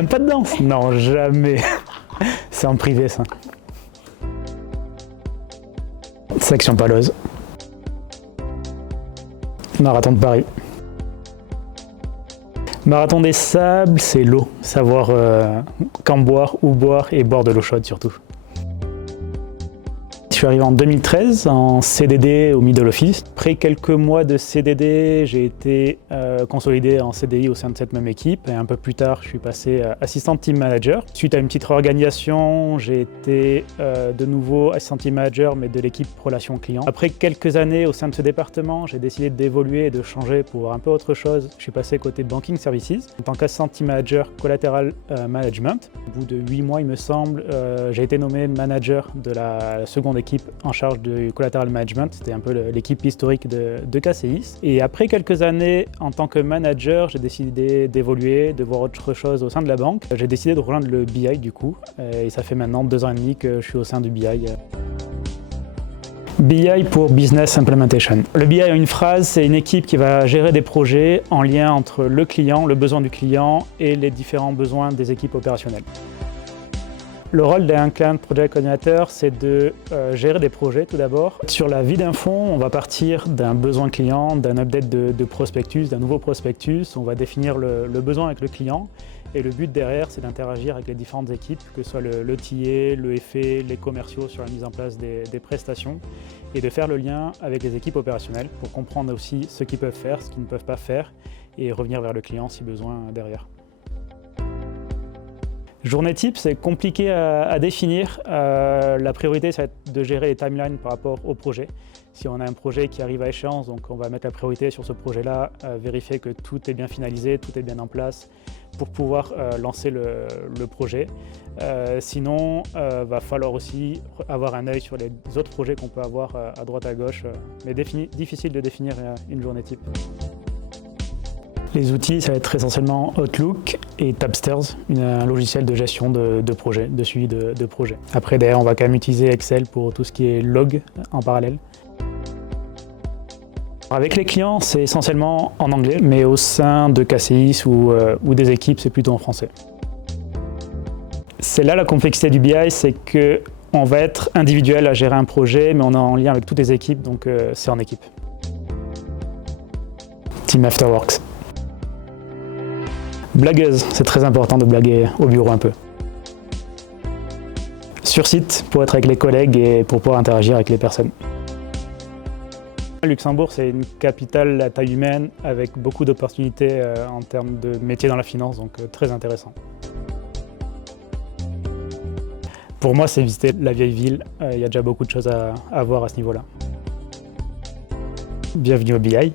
Un pas de danse? Non, jamais. C'est en privé, ça. Section Paloise. Marathon de Paris. Marathon des sables, c'est l'eau. Savoir quand boire, où boire et boire de l'eau chaude surtout. Je suis arrivé en 2013 en CDD au middle office. Après quelques mois de CDD, j'ai été consolidé en CDI au sein de cette même équipe. Et un peu plus tard, je suis passé assistant team manager. Suite à une petite réorganisation, j'ai été de nouveau assistant team manager, mais de l'équipe relations clients. Après quelques années au sein de ce département, j'ai décidé d'évoluer et de changer pour un peu autre chose. Je suis passé côté banking services en tant qu'assistant team manager collateral management. Au bout de 8 mois, il me semble, j'ai été nommé manager de la seconde équipe en charge du collateral management. C'était un peu l'équipe historique de KCIS. Et après quelques années en tant que manager, j'ai décidé d'évoluer, de voir autre chose au sein de la banque. J'ai décidé de rejoindre le BI du coup. Et ça fait maintenant 2 ans et demi que je suis au sein du BI. BI pour Business Implementation. Le BI a une phrase, c'est une équipe qui va gérer des projets en lien entre le client, le besoin du client et les différents besoins des équipes opérationnelles. Le rôle d'un Client Project Coordinator, c'est de gérer des projets tout d'abord. Sur la vie d'un fonds, on va partir d'un besoin client, d'un update de prospectus, d'un nouveau prospectus. On va définir le besoin avec le client. Et le but derrière, c'est d'interagir avec les différentes équipes, que ce soit le TA, le FA, les commerciaux sur la mise en place des prestations, et de faire le lien avec les équipes opérationnelles pour comprendre aussi ce qu'ils peuvent faire, ce qu'ils ne peuvent pas faire, et revenir vers le client si besoin derrière. Journée type, c'est compliqué à définir. La priorité, ça va être de gérer les timelines par rapport au projet. Si on a un projet qui arrive à échéance, donc on va mettre la priorité sur ce projet-là, vérifier que tout est bien finalisé, tout est bien en place pour pouvoir lancer le projet. Sinon, va falloir aussi avoir un œil sur les autres projets qu'on peut avoir à droite à gauche, mais difficile de définir une journée type. Les outils, ça va être essentiellement Outlook et Tabsters, un logiciel de gestion de projet, de suivi de projet. Après, derrière, on va quand même utiliser Excel pour tout ce qui est log en parallèle. Avec les clients, c'est essentiellement en anglais, mais au sein de KCIS ou des équipes, c'est plutôt en français. C'est là la complexité du BI, c'est qu'on va être individuel à gérer un projet, mais on est en lien avec toutes les équipes, donc c'est en équipe. Team Afterworks. Blagueuse, c'est très important de blaguer au bureau un peu. Sur site, pour être avec les collègues et pour pouvoir interagir avec les personnes. Luxembourg, c'est une capitale à taille humaine avec beaucoup d'opportunités en termes de métiers dans la finance, donc très intéressant. Pour moi, c'est visiter la vieille ville. Il y a déjà beaucoup de choses à voir à ce niveau-là. Bienvenue au BI.